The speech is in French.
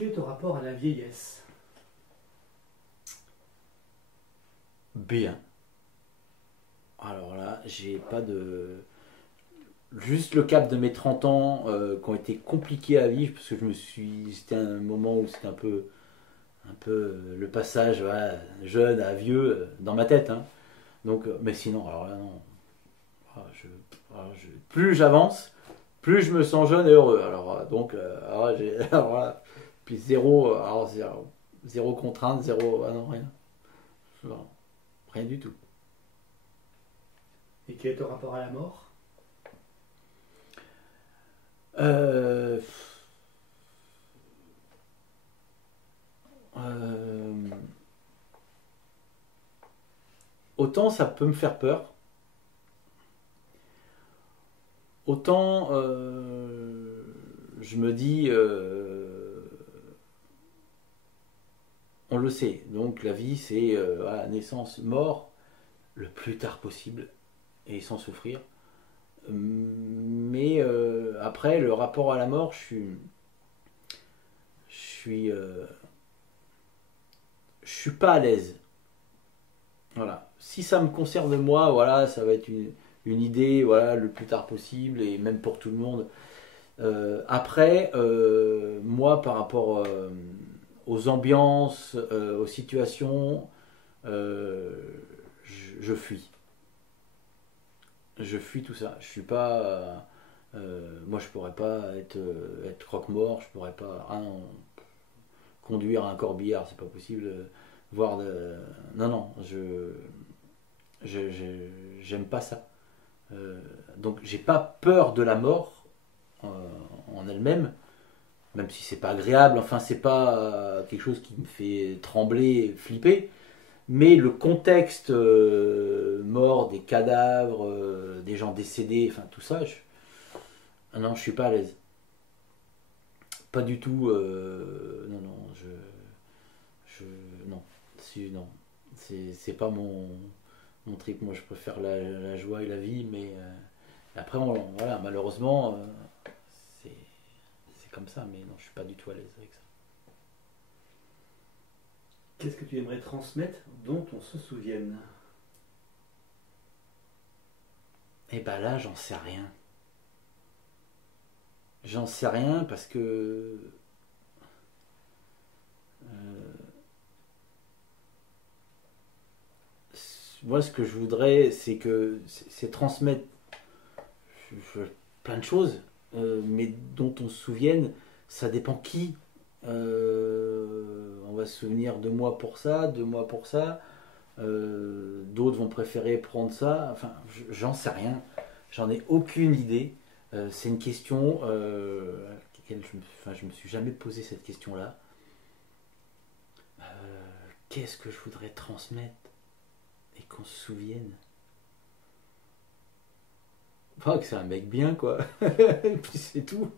Quel est ton rapport à la vieillesse? Bien. Alors là, j'ai pas de... Juste le cap de mes 30 ans qui ont été compliqués à vivre parce que je me suis... C'était un moment où c'était un peu le passage voilà, jeune à vieux dans ma tête. Hein. Donc, mais sinon, alors là, non. Ah, plus j'avance, plus je me sens jeune et heureux. Alors, donc, alors, alors, voilà. Puis zéro, zéro contrainte, zéro... Ah non, rien. Non, rien du tout. Et quel est ton rapport à la mort? Euh, euh, autant ça peut me faire peur, autant je me dis, on le sait, donc la vie c'est voilà, naissance, mort, le plus tard possible et sans souffrir. Mais après, le rapport à la mort, suis, je suis pas à l'aise. Voilà. Si ça me concerne moi, voilà, ça va être une idée, voilà, le plus tard possible et même pour tout le monde. Après, moi, par rapport aux ambiances, aux situations, euh, je fuis. Je fuis tout ça. Je suis pas. Moi, je pourrais pas être croque-mort. Je pourrais pas. Ah non, conduire un corbillard, c'est pas possible. Voir de... Non, non, j'aime pas ça. Donc, j'ai pas peur de la mort euh, en elle-même, même si c'est pas agréable. Enfin, c'est pas quelque chose qui me fait trembler, flipper. Mais le contexte mort, des cadavres, des gens décédés, enfin tout ça, ah non, je suis pas à l'aise. Pas du tout. Non, non, je, non, non, c'est pas mon trip. Moi, je préfère la joie et la vie, mais après, voilà, malheureusement, c'est c'est comme ça. Mais non, je suis pas du tout à l'aise avec ça. Qu'est-ce que tu aimerais transmettre dont on se souvienne? Et ben là, j'en sais rien. J'en sais rien parce que moi, ce que je voudrais, c'est transmettre plein de choses, mais dont on se souvienne, ça dépend qui. On va se souvenir de moi pour ça, de moi pour ça. D'autres vont préférer prendre ça. Enfin, j'en sais rien. J'en ai aucune idée. C'est une question à laquelle je me suis jamais posé cette question-là. Qu'est-ce que je voudrais transmettre et qu'on se souvienne? Enfin, que c'est un mec bien, quoi. Et puis c'est tout.